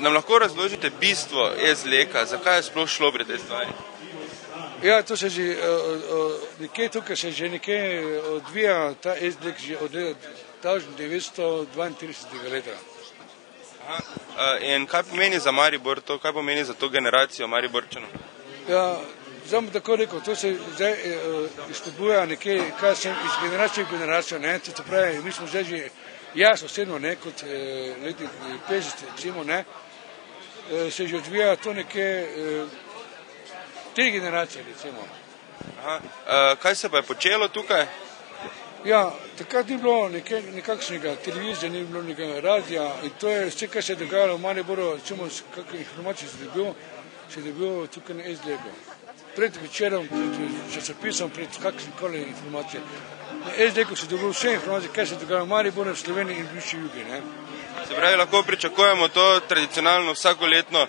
Nam lahko razložite bistvo e-zleka, zakaj je sploh šlo pri tej stvari? Ja, to se že nekje tukaj se že nekje odvija ta e-zlek že od 1932. leta. In kaj pomeni za Maribor to, kaj pomeni za to generacijo Mariborčanov? Ja, zdaj bom tako rekel, to se zdaj izpodbuja nekje, kaj sem iz generacije v generacijo, ne, to pravi, mi smo zdaj že, jaz osebno, ne, kot letnik 50, recimo, ne, se že odvija to nekje 3 generacije, recimo. Kaj se pa je počelo tukaj? Ja, takrat ni bilo nekakšnega televizije, ni bilo nekega radija in to je vse, kar se je dogajalo v Mariboru, recimo, kakšne informacije se je dobil tukaj na e-zleku. Pred večerom, pred časopisom, pred kakšnekoli informacije. Na e-zleku se je dobil vse informacije, kaj se je dogajalo v Mariboru, v Sloveniji in bivši Jugi, ne. Se pravi, lahko pričakujemo to tradicionalno vsakoletno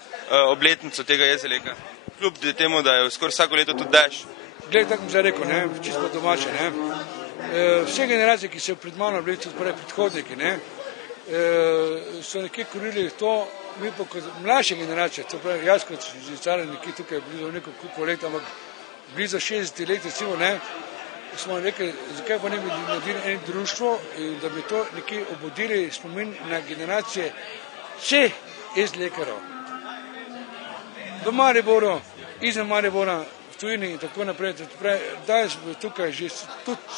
obletnico tega e-zleka, kljub temu, da je skoraj vsako leto tudi dež. Glej, tako bom zdaj rekel, ne, čisto domače, ne. Vse generacije, ki so pred mano bili, tudi predhodniki, ne, so nekje korili to, mi pa kot mlajše generacije, to pravi, jaz kot stari nekje tukaj blizu neko koliko let, ampak blizu 60 let, recimo, ne, smo rekli, zakaj pa ne bi naredili eno društvo, da bi to nekje obudili spomin na generacije vseh e-zlekarov. V Mariboru, izven Maribora, v tujini in tako naprej. Danes tukaj,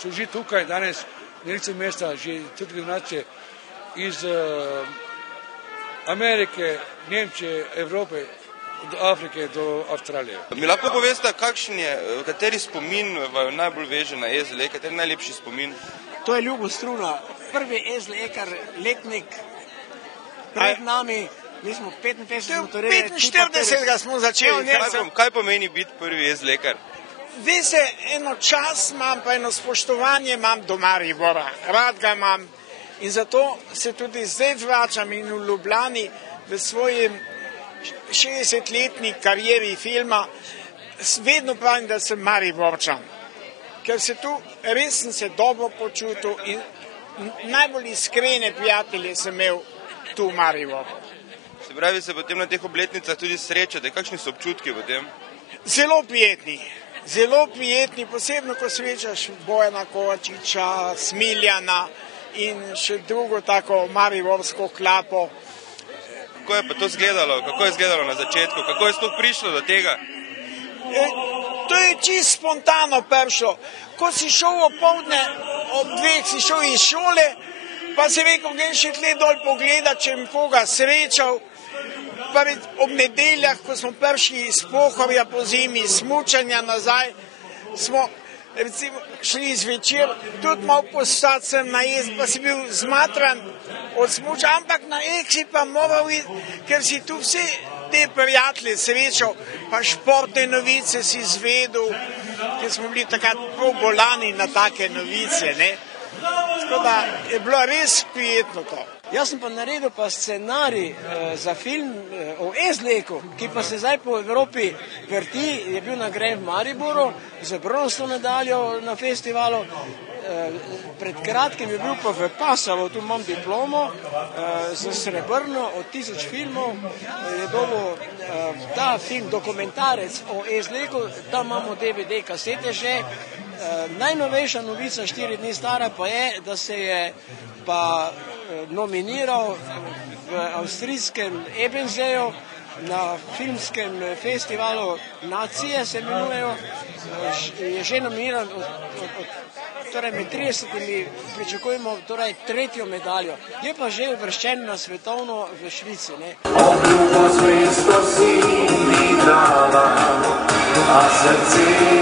so že tukaj danes na licu mesta že tudi generacije iz Amerike, Nemčije, Evrope, od Afrike do Avstralije. Mi lahko poveste, kateri spomin vam najbolj veže na e-zlek, kateri najlepši spomin? To je Ljubo Struna, prvi e-zlekar, letnik pred nami. Mi smo 45 smo začeli. Kaj pomeni biti prvi e-zlekar? Veste, eno čas imam, pa eno spoštovanje imam do Maribora. Rad ga imam in zato se tudi zdaj vračam in v Ljubljani v svojem 60-letni karieri filma vedno pravim, da sem Mariborčan. Ker se tu res sem se dobro počutil in najbolj iskrene prijatelje sem imel tu v Mariboru. Se pravi, se potem na teh obletnicah tudi srečate. Kakšni so občutki potem? Zelo prijetni, posebno, ko srečaš Bojana Kovačiča, Smiljana in še drugo tako mariborsko klapo. Kako je pa to izgledalo? Kako je izgledalo na začetku? Kako je sploh prišlo do tega? To je čisto spontano prišlo. Ko si šel opoldne, ob 2 si šel iz šole, pa si rekel, grem še tle dol pogledat, če bi koga srečal. Pa ob nedeljah, ko smo prišli iz Pohorja po zimi, smučanja nazaj, smo recimo šli zvečer, tudi malo postati sem najezd, pa si bil zmatran od smuča, ampak na Eksi pa moral iti, ker si tu vse te prijatelje srečal, pa športne novice si izvedel, ker smo bili takrat bolani na take novice, ne. Tako da je bilo res prijetno to. Jaz sem pa naredil pa scenarij za film o e-zleku, ki pa se zdaj po Evropi vrti, je bil nagrajen v Mariboru za bronasto medaljo na festivalu. Pred kratkim je bil pa v Pasavu, tu imam diplomo za srebrno od 1000 filmov. Je dobil ta film dokumentarec o e-zleku, tam imamo DVD kasete že. Najnovejša novica, 4 dni stara, pa je, da se je pa nominiral v avstrijskem Ebenseju na filmskem festivalu Nacije, se imenujejo, je že nominiran, torej med 30 pričakujemo torej 3. medaljo. Je pa že uvrščen na svetovno v Švici, ne. Obljubo zvezdo si mi dala, a srce